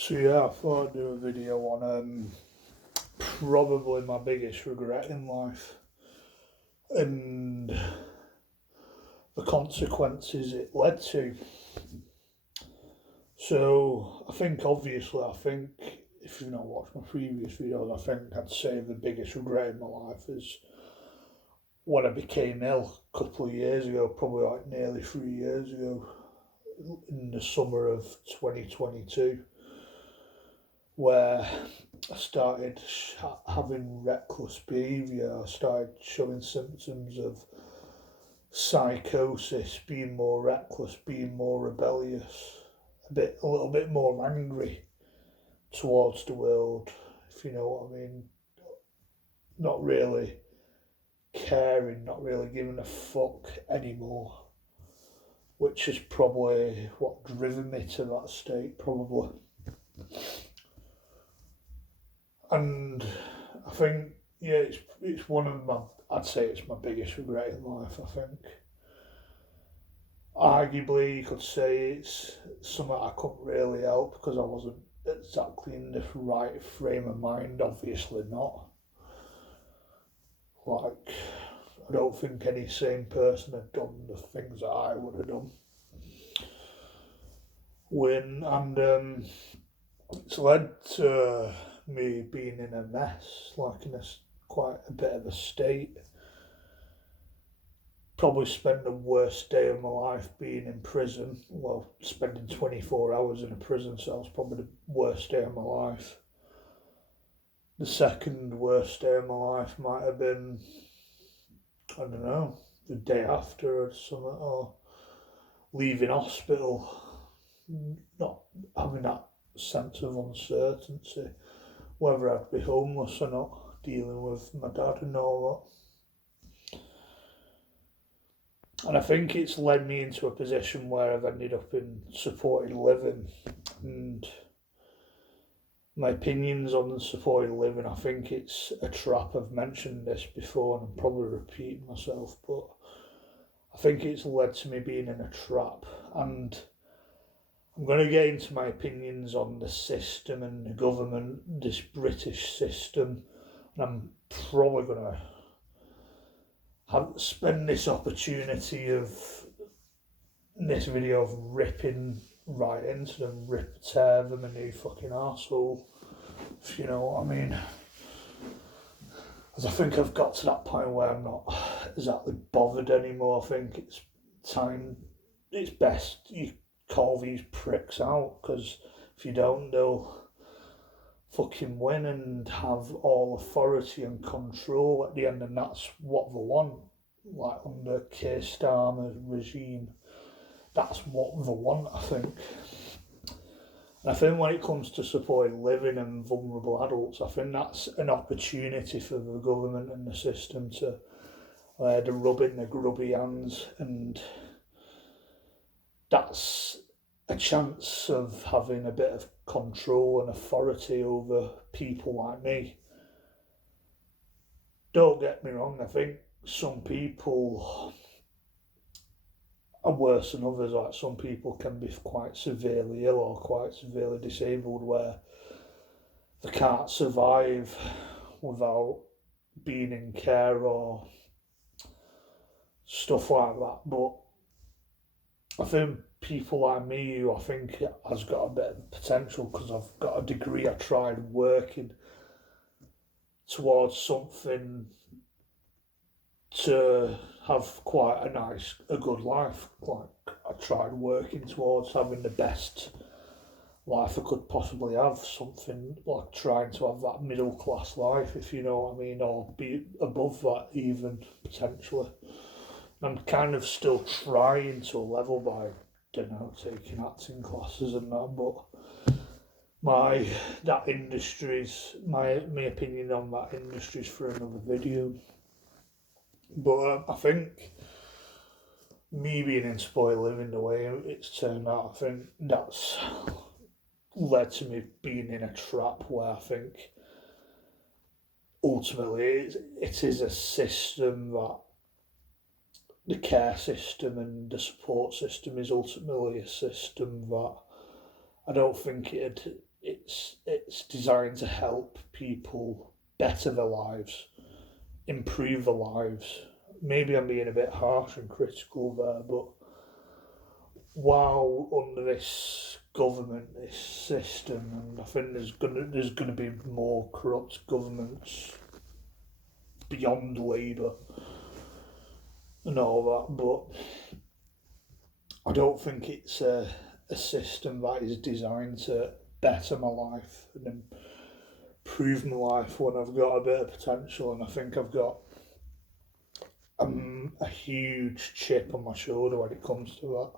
So yeah, I thought I'd do a video on probably my biggest regret in life and the consequences it led to. So I think if you've not watched my previous videos, I think I'd say the biggest regret in my life is when I became ill a couple of years ago, probably like nearly 3 years ago, in the summer of 2022, where I started having reckless behaviour. I started showing symptoms of psychosis, being more reckless, being more rebellious, a little bit more angry towards the world, if you know what I mean. Not really caring, not really giving a fuck anymore, which is probably what driven me to that state, probably. And I think, yeah, it's one of my, I'd say it's my biggest regret in life, I think. Arguably, you could say it's something I couldn't really help because I wasn't exactly in the right frame of mind, obviously not. Like, I don't think any sane person had done the things that I would have done. It's led to me being in a mess, like in quite a bit of a state. Probably spent the worst day of my life being in prison. Well, spending 24 hours in a prison cell was probably the worst day of my life. The second worst day of my life might have been, I don't know, the day after or something, or leaving hospital, not having that sense of uncertainty, whether I'd be homeless or not, dealing with my dad and all that. And I think it's led me into a position where I've ended up in supported living. And my opinions on supported living, I think it's a trap. I've mentioned this before and I'm probably repeating myself, but I think it's led to me being in a trap. And I'm going to get into my opinions on the system and the government, this British system, and I'm probably going to spend this opportunity of this video of ripping right into them, tear them a new fucking arsehole, if you know what I mean. As I think I've got to that point where I'm not exactly bothered anymore. I think it's time, it's best you call these pricks out, because if you don't, they'll fucking win and have all authority and control at the end, and that's what they want. Like under Keir Starmer's regime, that's what they want, I think. And I think when it comes to supporting living and vulnerable adults, I think that's an opportunity for the government and the system to rub in the grubby hands, and that's a chance of having a bit of control and authority over people like me. Don't get me wrong, I think some people are worse than others. Like, some people can be quite severely ill or quite severely disabled where they can't survive without being in care or stuff like that. But I think people like me, who I think has got a bit of potential because I've got a degree, I tried working towards something to have quite a good life. Like, I tried working towards having the best life I could possibly have, something like trying to have that middle class life, if you know what I mean, or be above that even, potentially. I'm kind of still trying to level by, don't know, taking acting classes and that, but my opinion on that industry's for another video. But I think me being in spoiled living the way it's turned out, I think that's led to me being in a trap where I think ultimately it is a system that the care system and the support system is ultimately a system that I don't think it'd it's designed to help people better their lives, improve their lives. Maybe I'm being a bit harsh and critical there, but while under this government, this system, and I think there's gonna be more corrupt governments beyond Labour and all that, but I don't think it's a system that is designed to better my life and improve my life when I've got a bit of potential, and I think I've got a huge chip on my shoulder when it comes to that.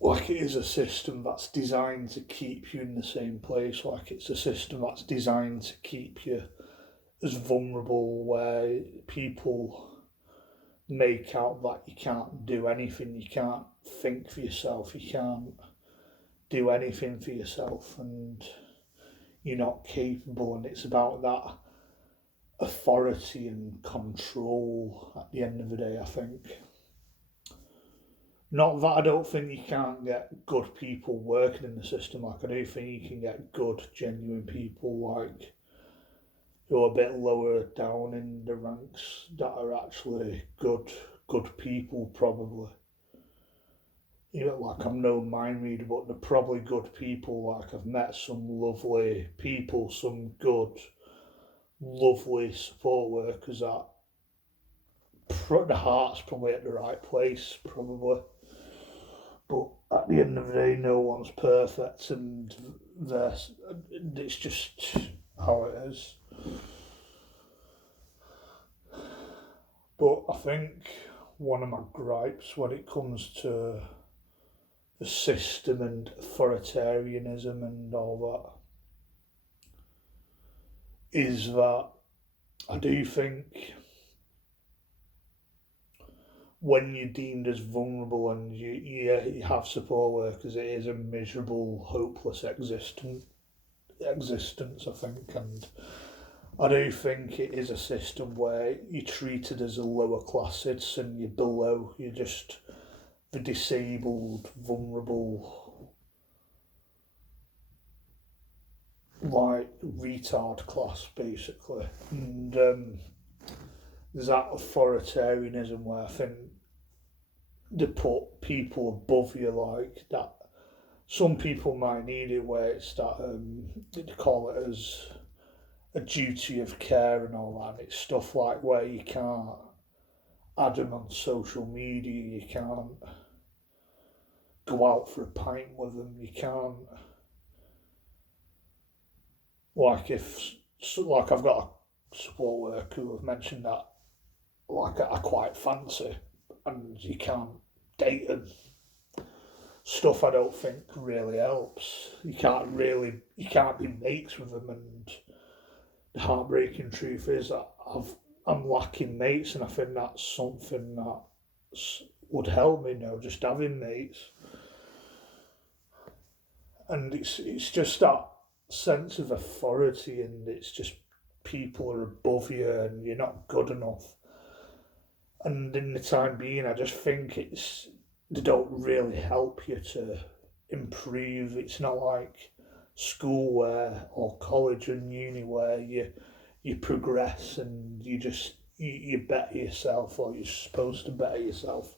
Like, it is a system that's designed to keep you in the same place. Like, it's a system that's designed to keep you as vulnerable, where people make out that you can't do anything, you can't think for yourself, you can't do anything for yourself, and you're not capable. And it's about that authority and control at the end of the day, I think. Not that I don't think you can't get good people working in the system. Like, I do think you can get good, genuine people, like, who are a bit lower down in the ranks, that are actually good people, probably. You know, like, I'm no mind reader, but they're probably good people. Like, I've met some lovely people, some good, lovely support workers that the heart's probably at the right place, probably. But at the end of the day, no one's perfect, and it's just how it is. But I think one of my gripes when it comes to the system and authoritarianism and all that is that I do think when you're deemed as vulnerable and you have support workers, it is a miserable, hopeless existence, I think. And I do think it is a system where you're treated as a lower class citizen, you're below, you're just the disabled, vulnerable, like, retard class, basically. And there's that authoritarianism where I think they put people above you, like that. Some people might need it where it's that, they call it as a duty of care and all that. And it's stuff like where you can't add them on social media, you can't go out for a pint with them, you can't, like, like, I've got a support worker who have mentioned that, like, I quite fancy, and you can't date them. Stuff I don't think really helps. You can't be mates with them, and the heartbreaking truth is that I'm lacking mates, and I think that's something that would help me, just having mates. And it's just that sense of authority, and it's just people are above you and you're not good enough. And in the time being, I just think they don't really help you to improve. It's not like school or college and uni where you progress and you better yourself, or you're supposed to better yourself.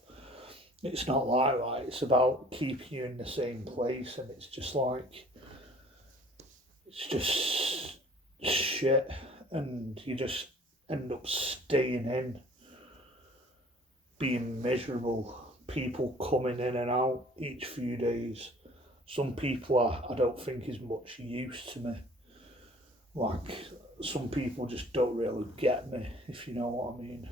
It's not like that. It's about keeping you in the same place, and it's just shit, and you just end up staying in, being miserable. People coming in and out each few days. Some people I don't think is much use to me. Like, some people just don't really get me, if you know what I mean.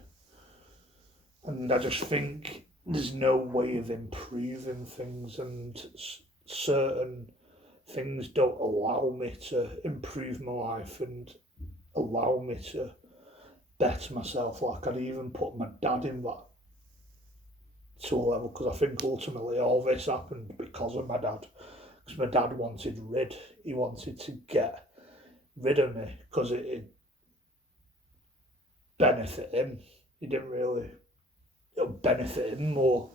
And I just think there's no way of improving things, and certain things don't allow me to improve my life and allow me to better myself. Like, I'd even put my dad in that to a level, because I think ultimately all this happened because of my dad. Because my dad he wanted to get rid of me because it'd benefit him. It'll benefit him more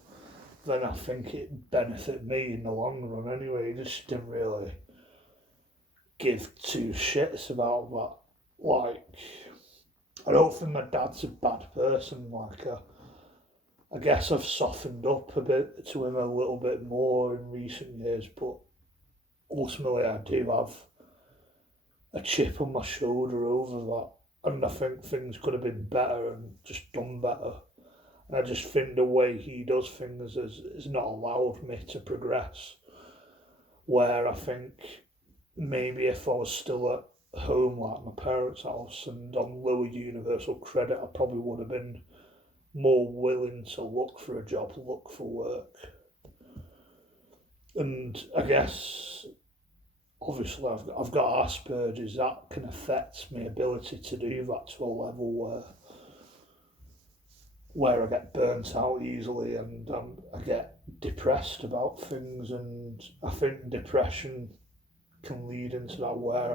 than I think it benefit me in the long run anyway. He just didn't really give two shits about that. Like, I don't think my dad's a bad person. Like, I guess I've softened up a bit to him a little bit more in recent years, but ultimately I do have a chip on my shoulder over that. And I think things could have been better and just done better. And I just think the way he does things has not allowed me to progress. Where I think maybe if I was still at home, like my parents' house, and on lower universal credit, I probably would have been more willing to look for a job, look for work. And I guess, obviously, I've got Asperger's, that can affect my ability to do that to a level where I get burnt out easily, and I get depressed about things, and I think depression can lead into that where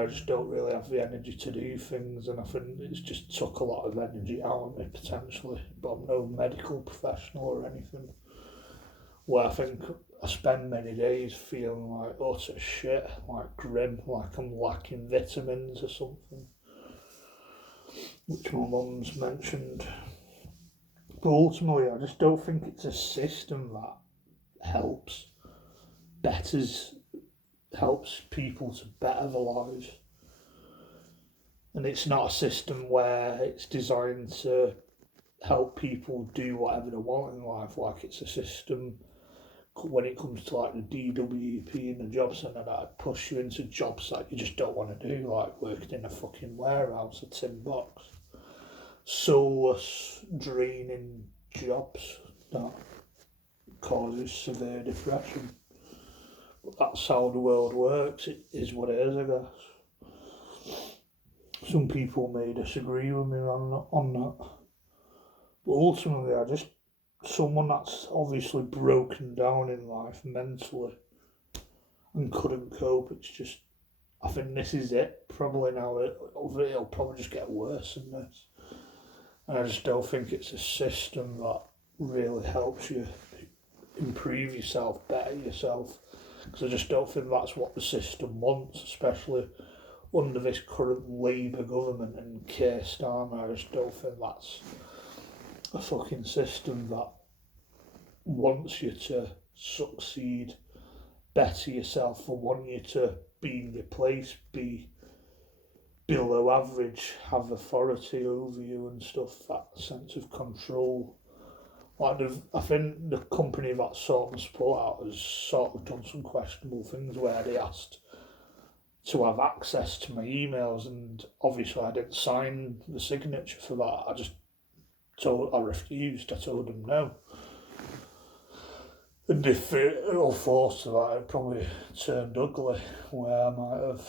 I just don't really have the energy to do things, and I think it's just took a lot of energy out of me potentially, but I'm no medical professional or anything, where I think I spend many days feeling like utter shit, like grim, like I'm lacking vitamins or something, which my mum's mentioned. But ultimately, I just don't think it's a system that helps people to better their lives. And it's not a system where it's designed to help people do whatever they want in life. Like, it's a system when it comes to like the DWP and the job centre that push you into jobs that you just don't want to do, like working in a fucking warehouse, a tin box. Soulless, draining jobs that causes severe depression. But that's how the world works. It is what it is, I guess. Some people may disagree with me on that. But ultimately, someone that's obviously broken down in life mentally and couldn't cope, it's just, I think this is it. Probably now, it'll probably just get worse than this. And I just don't think it's a system that really helps you improve yourself, better yourself. Because I just don't think that's what the system wants, especially under this current Labour government and Keir Starmer. I just don't think that's a fucking system that wants you to succeed, better yourself, or want you to be replaced, be below average, have authority over you and stuff, that sense of control. Like, I think the company that sort of support out has sort of done some questionable things where they asked to have access to my emails, and obviously I didn't sign the signature for that. I refused. I told them no. And if it all forced to that, it probably turned ugly, where I might have,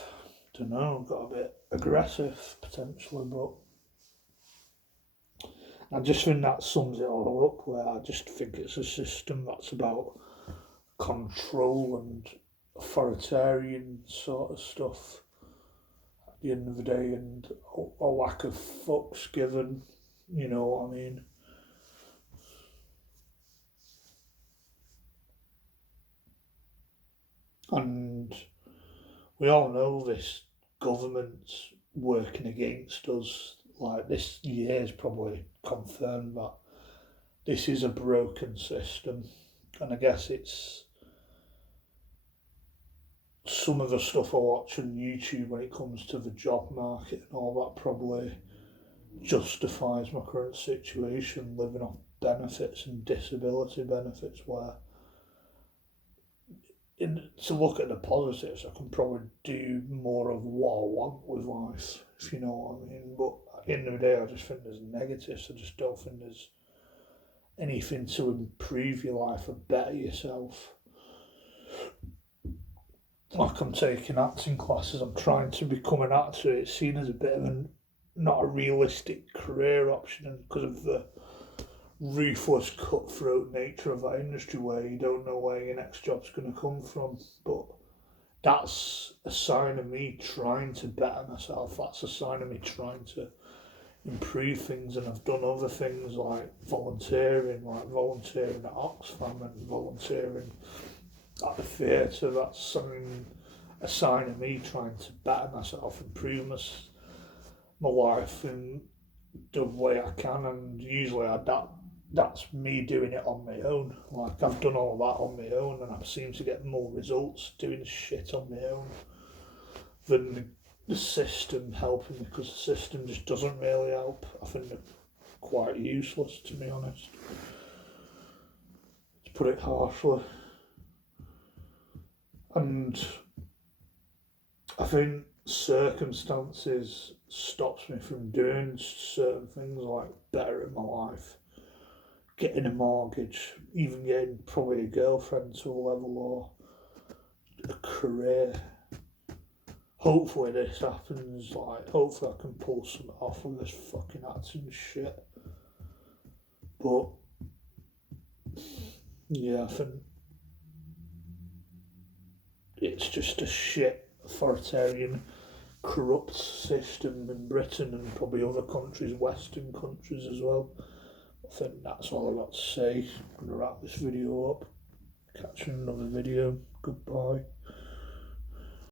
got a bit aggressive potentially, but I just think that sums it all up, where I just think it's a system that's about control and authoritarian sort of stuff at the end of the day, and a lack of fucks given, you know what I mean? And we all know this government's working against us. Like, this year's probably confirmed that this is a broken system. And I guess it's some of the stuff I watch on YouTube when it comes to the job market and all that probably justifies my current situation, living off benefits and disability benefits, where to look at the positives, I can probably do more of what I want with life, if you know what I mean. But at the end of the day, I just think there's negatives. I just don't think there's anything to improve your life or better yourself. Like, I'm taking acting classes, I'm trying to become an actor. It's seen as a bit of not a realistic career option, because of the ruthless, cutthroat nature of that industry, where you don't know where your next job's going to come from. But that's a sign of me trying to better myself. That's a sign of me trying to improve things, and I've done other things like volunteering at Oxfam and volunteering at the theatre, that's a sign of me trying to better myself, improve my life in the way I can, and usually that's me doing it on my own. Like, I've done all that on my own, and I seem to get more results doing shit on my own than the system helping me, because the system just doesn't really help. I think they're quite useless, to be honest, to put it harshly. And I think circumstances stops me from doing certain things, like bettering my life, getting a mortgage, even getting probably a girlfriend to a level, or a career. Hopefully this happens, like, hopefully I can pull something off with this fucking acting shit. But yeah, I think it's just a shit authoritarian, corrupt system in Britain and probably other countries, Western countries as well. I think that's all I've got to say. I'm going to wrap this video up. Catch you in another video. Goodbye.